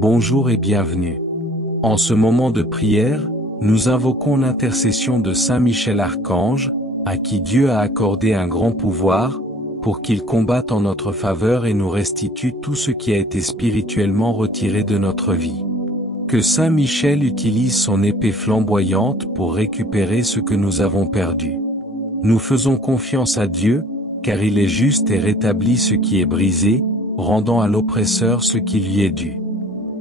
bonjour et bienvenue. En ce moment de prière, nous invoquons l'intercession de Saint Michel Archange, à qui Dieu a accordé un grand pouvoir, pour qu'il combatte en notre faveur et nous restitue tout ce qui a été spirituellement retiré de notre vie. Que Saint Michel utilise son épée flamboyante pour récupérer ce que nous avons perdu. Nous faisons confiance à Dieu, car il est juste et rétablit ce qui est brisé, rendant à l'oppresseur ce qui lui est dû.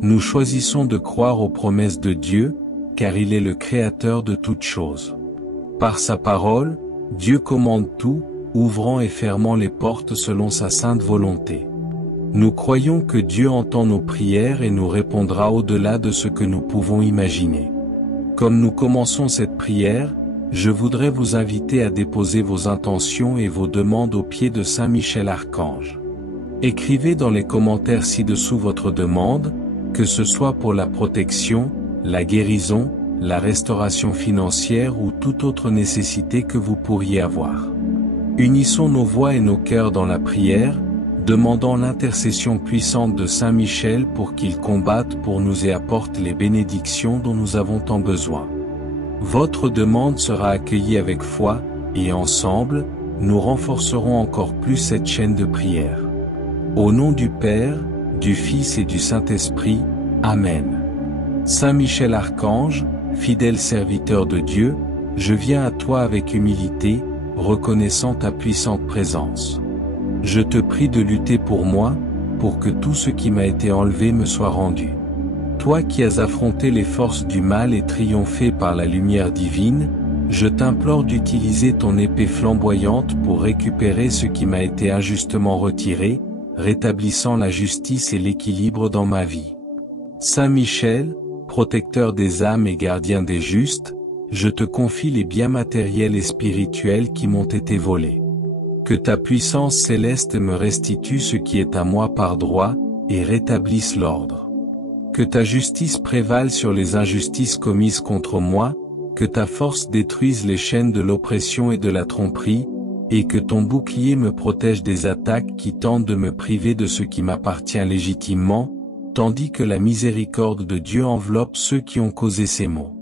Nous choisissons de croire aux promesses de Dieu, car il est le créateur de toutes choses. Par sa parole, Dieu commande tout, ouvrant et fermant les portes selon sa sainte volonté. Nous croyons que Dieu entend nos prières et nous répondra au-delà de ce que nous pouvons imaginer. Comme nous commençons cette prière, je voudrais vous inviter à déposer vos intentions et vos demandes aux pieds de Saint Michel Archange. Écrivez dans les commentaires ci-dessous votre demande, que ce soit pour la protection, la guérison, la restauration financière ou toute autre nécessité que vous pourriez avoir. Unissons nos voix et nos cœurs dans la prière, demandant l'intercession puissante de Saint Michel pour qu'il combatte pour nous et apporte les bénédictions dont nous avons tant besoin. Votre demande sera accueillie avec foi, et ensemble, nous renforcerons encore plus cette chaîne de prière. Au nom du Père, du Fils et du Saint-Esprit, Amen. Saint Michel Archange, fidèle serviteur de Dieu, je viens à toi avec humilité, reconnaissant ta puissante présence. Je te prie de lutter pour moi, pour que tout ce qui m'a été enlevé me soit rendu. Toi qui as affronté les forces du mal et triomphé par la lumière divine, je t'implore d'utiliser ton épée flamboyante pour récupérer ce qui m'a été injustement retiré, rétablissant la justice et l'équilibre dans ma vie. Saint Michel, protecteur des âmes et gardien des justes, je te confie les biens matériels et spirituels qui m'ont été volés. Que ta puissance céleste me restitue ce qui est à moi par droit, et rétablisse l'ordre. Que ta justice prévale sur les injustices commises contre moi, que ta force détruise les chaînes de l'oppression et de la tromperie, et que ton bouclier me protège des attaques qui tentent de me priver de ce qui m'appartient légitimement, tandis que la miséricorde de Dieu enveloppe ceux qui ont causé ces maux.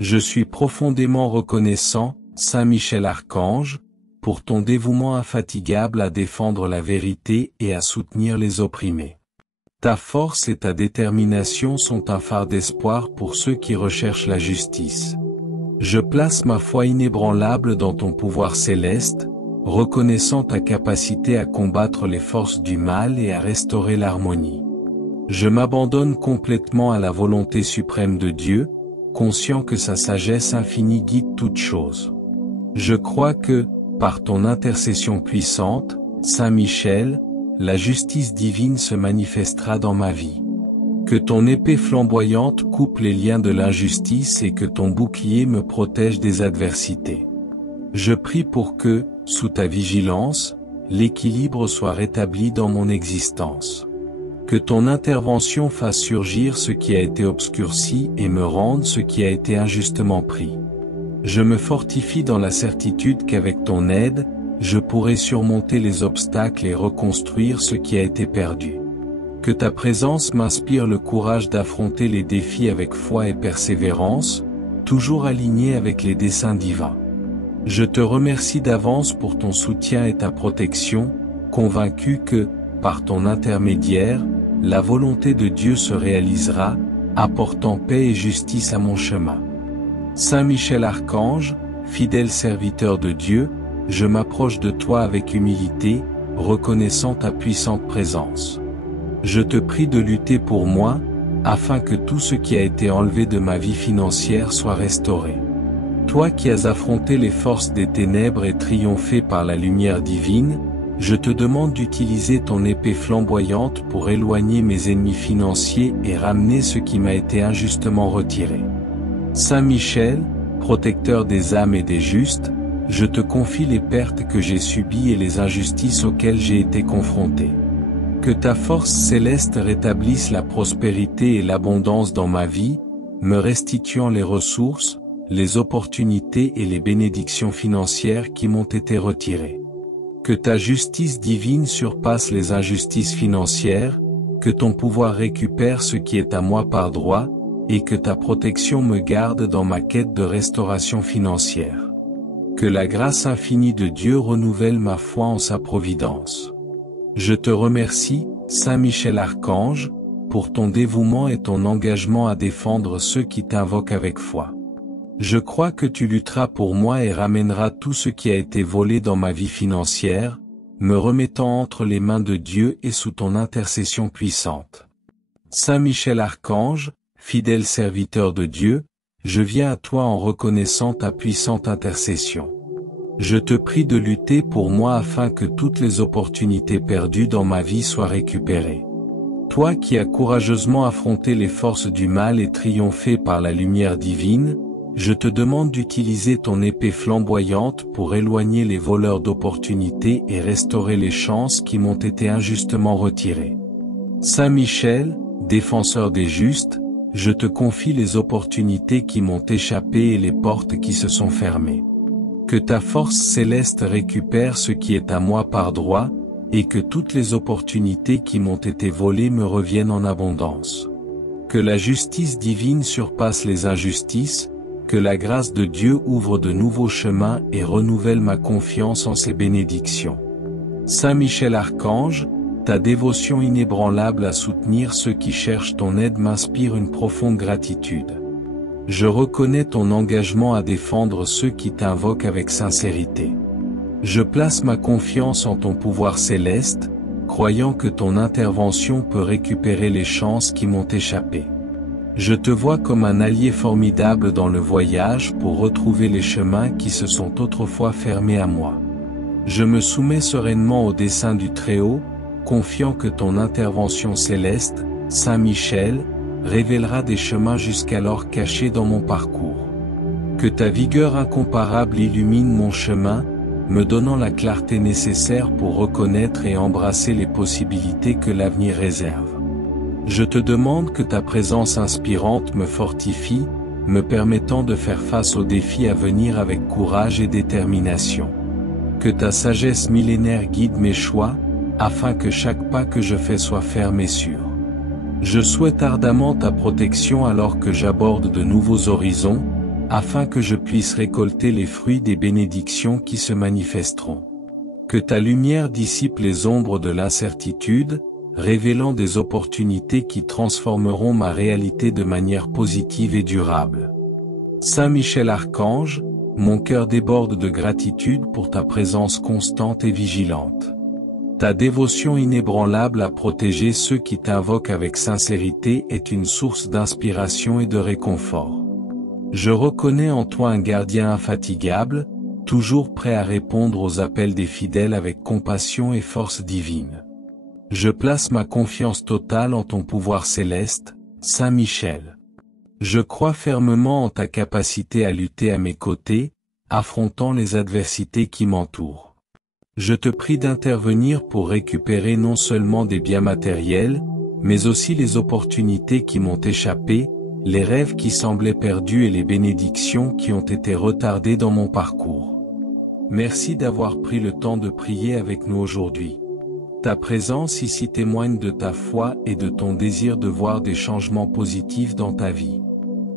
Je suis profondément reconnaissant, Saint Michel Archange, pour ton dévouement infatigable à défendre la vérité et à soutenir les opprimés. Ta force et ta détermination sont un phare d'espoir pour ceux qui recherchent la justice. Je place ma foi inébranlable dans ton pouvoir céleste, reconnaissant ta capacité à combattre les forces du mal et à restaurer l'harmonie. Je m'abandonne complètement à la volonté suprême de Dieu, conscient que sa sagesse infinie guide toutes choses. Je crois que, par ton intercession puissante, Saint Michel, la justice divine se manifestera dans ma vie. Que ton épée flamboyante coupe les liens de l'injustice et que ton bouclier me protège des adversités. Je prie pour que, sous ta vigilance, l'équilibre soit rétabli dans mon existence. Que ton intervention fasse surgir ce qui a été obscurci et me rende ce qui a été injustement pris. Je me fortifie dans la certitude qu'avec ton aide, je pourrai surmonter les obstacles et reconstruire ce qui a été perdu. Que ta présence m'inspire le courage d'affronter les défis avec foi et persévérance, toujours aligné avec les desseins divins. Je te remercie d'avance pour ton soutien et ta protection, convaincu que, par ton intermédiaire, la volonté de Dieu se réalisera, apportant paix et justice à mon chemin. Saint Michel Archange, fidèle serviteur de Dieu, je m'approche de toi avec humilité, reconnaissant ta puissante présence. Je te prie de lutter pour moi, afin que tout ce qui a été enlevé de ma vie financière soit restauré. Toi qui as affronté les forces des ténèbres et triomphé par la lumière divine, je te demande d'utiliser ton épée flamboyante pour éloigner mes ennemis financiers et ramener ce qui m'a été injustement retiré. Saint Michel, protecteur des âmes et des justes, je te confie les pertes que j'ai subies et les injustices auxquelles j'ai été confronté. Que ta force céleste rétablisse la prospérité et l'abondance dans ma vie, me restituant les ressources, les opportunités et les bénédictions financières qui m'ont été retirées. Que ta justice divine surpasse les injustices financières, que ton pouvoir récupère ce qui est à moi par droit, et que ta protection me garde dans ma quête de restauration financière. Que la grâce infinie de Dieu renouvelle ma foi en sa providence. Je te remercie, Saint Michel Archange, pour ton dévouement et ton engagement à défendre ceux qui t'invoquent avec foi. Je crois que tu lutteras pour moi et ramèneras tout ce qui a été volé dans ma vie financière, me remettant entre les mains de Dieu et sous ton intercession puissante. Saint Michel Archange, fidèle serviteur de Dieu, je viens à toi en reconnaissant ta puissante intercession. Je te prie de lutter pour moi afin que toutes les opportunités perdues dans ma vie soient récupérées. Toi qui as courageusement affronté les forces du mal et triomphé par la lumière divine, je te demande d'utiliser ton épée flamboyante pour éloigner les voleurs d'opportunités et restaurer les chances qui m'ont été injustement retirées. Saint Michel, défenseur des justes, je te confie les opportunités qui m'ont échappé et les portes qui se sont fermées. Que ta force céleste récupère ce qui est à moi par droit, et que toutes les opportunités qui m'ont été volées me reviennent en abondance. Que la justice divine surpasse les injustices, que la grâce de Dieu ouvre de nouveaux chemins et renouvelle ma confiance en ses bénédictions. Saint Michel Archange, ta dévotion inébranlable à soutenir ceux qui cherchent ton aide m'inspire une profonde gratitude. Je reconnais ton engagement à défendre ceux qui t'invoquent avec sincérité. Je place ma confiance en ton pouvoir céleste, croyant que ton intervention peut récupérer les chances qui m'ont échappé. Je te vois comme un allié formidable dans le voyage pour retrouver les chemins qui se sont autrefois fermés à moi. Je me soumets sereinement au dessein du Très-Haut, confiant que ton intervention céleste, Saint Michel, révélera des chemins jusqu'alors cachés dans mon parcours. Que ta vigueur incomparable illumine mon chemin, me donnant la clarté nécessaire pour reconnaître et embrasser les possibilités que l'avenir réserve. Je te demande que ta présence inspirante me fortifie, me permettant de faire face aux défis à venir avec courage et détermination. Que ta sagesse millénaire guide mes choix, afin que chaque pas que je fais soit ferme et sûr. Je souhaite ardemment ta protection alors que j'aborde de nouveaux horizons, afin que je puisse récolter les fruits des bénédictions qui se manifesteront. Que ta lumière dissipe les ombres de l'incertitude, révélant des opportunités qui transformeront ma réalité de manière positive et durable. Saint Michel Archange, mon cœur déborde de gratitude pour ta présence constante et vigilante. Ta dévotion inébranlable à protéger ceux qui t'invoquent avec sincérité est une source d'inspiration et de réconfort. Je reconnais en toi un gardien infatigable, toujours prêt à répondre aux appels des fidèles avec compassion et force divine. Je place ma confiance totale en ton pouvoir céleste, Saint Michel. Je crois fermement en ta capacité à lutter à mes côtés, affrontant les adversités qui m'entourent. Je te prie d'intervenir pour récupérer non seulement des biens matériels, mais aussi les opportunités qui m'ont échappé, les rêves qui semblaient perdus et les bénédictions qui ont été retardées dans mon parcours. Merci d'avoir pris le temps de prier avec nous aujourd'hui. Ta présence ici témoigne de ta foi et de ton désir de voir des changements positifs dans ta vie.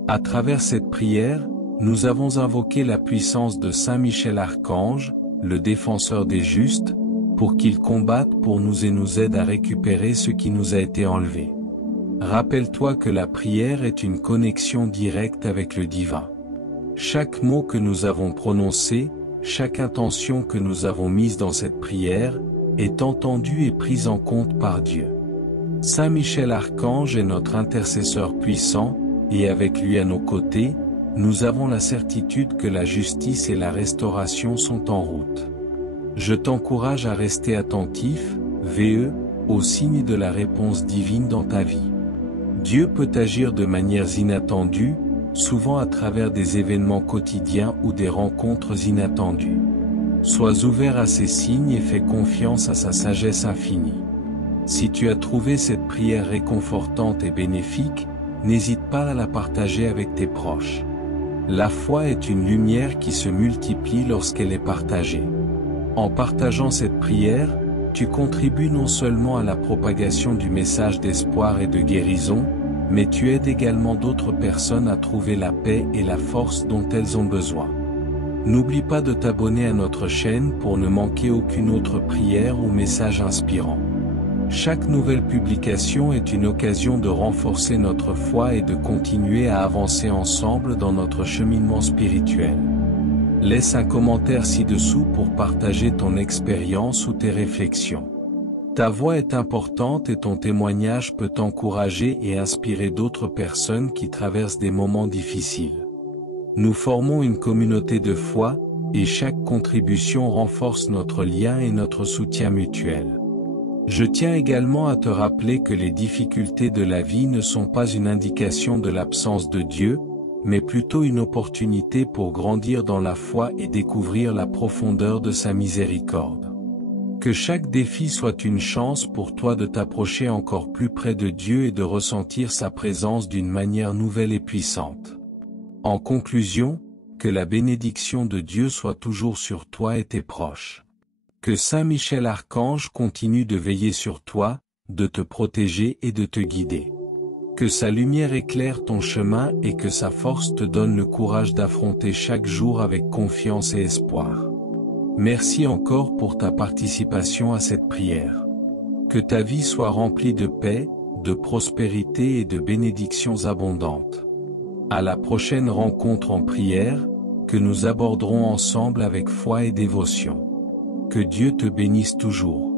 À travers cette prière, nous avons invoqué la puissance de Saint Michel Archange, le défenseur des justes, pour qu'il combatte pour nous et nous aide à récupérer ce qui nous a été enlevé. Rappelle-toi que la prière est une connexion directe avec le divin. Chaque mot que nous avons prononcé, chaque intention que nous avons mise dans cette prière, est entendue et prise en compte par Dieu. Saint Michel Archange est notre intercesseur puissant, et avec lui à nos côtés, nous avons la certitude que la justice et la restauration sont en route. Je t'encourage à rester attentif, veilleux, aux signes de la réponse divine dans ta vie. Dieu peut agir de manières inattendues, souvent à travers des événements quotidiens ou des rencontres inattendues. Sois ouvert à ces signes et fais confiance à sa sagesse infinie. Si tu as trouvé cette prière réconfortante et bénéfique, n'hésite pas à la partager avec tes proches. La foi est une lumière qui se multiplie lorsqu'elle est partagée. En partageant cette prière, Tu contribues non seulement à la propagation du message d'espoir et de guérison, mais tu aides également d'autres personnes à trouver la paix et la force dont elles ont besoin. N'oublie pas de t'abonner à notre chaîne pour ne manquer aucune autre prière ou message inspirant. Chaque nouvelle publication est une occasion de renforcer notre foi et de continuer à avancer ensemble dans notre cheminement spirituel. Laisse un commentaire ci-dessous pour partager ton expérience ou tes réflexions. Ta voix est importante et ton témoignage peut encourager et inspirer d'autres personnes qui traversent des moments difficiles. Nous formons une communauté de foi, et chaque contribution renforce notre lien et notre soutien mutuel. Je tiens également à te rappeler que les difficultés de la vie ne sont pas une indication de l'absence de Dieu, mais plutôt une opportunité pour grandir dans la foi et découvrir la profondeur de sa miséricorde. Que chaque défi soit une chance pour toi de t'approcher encore plus près de Dieu et de ressentir sa présence d'une manière nouvelle et puissante. En conclusion, que la bénédiction de Dieu soit toujours sur toi et tes proches. Que Saint Michel Archange continue de veiller sur toi, de te protéger et de te guider. Que sa lumière éclaire ton chemin et que sa force te donne le courage d'affronter chaque jour avec confiance et espoir. Merci encore pour ta participation à cette prière. Que ta vie soit remplie de paix, de prospérité et de bénédictions abondantes. À la prochaine rencontre en prière, que nous aborderons ensemble avec foi et dévotion. Que Dieu te bénisse toujours.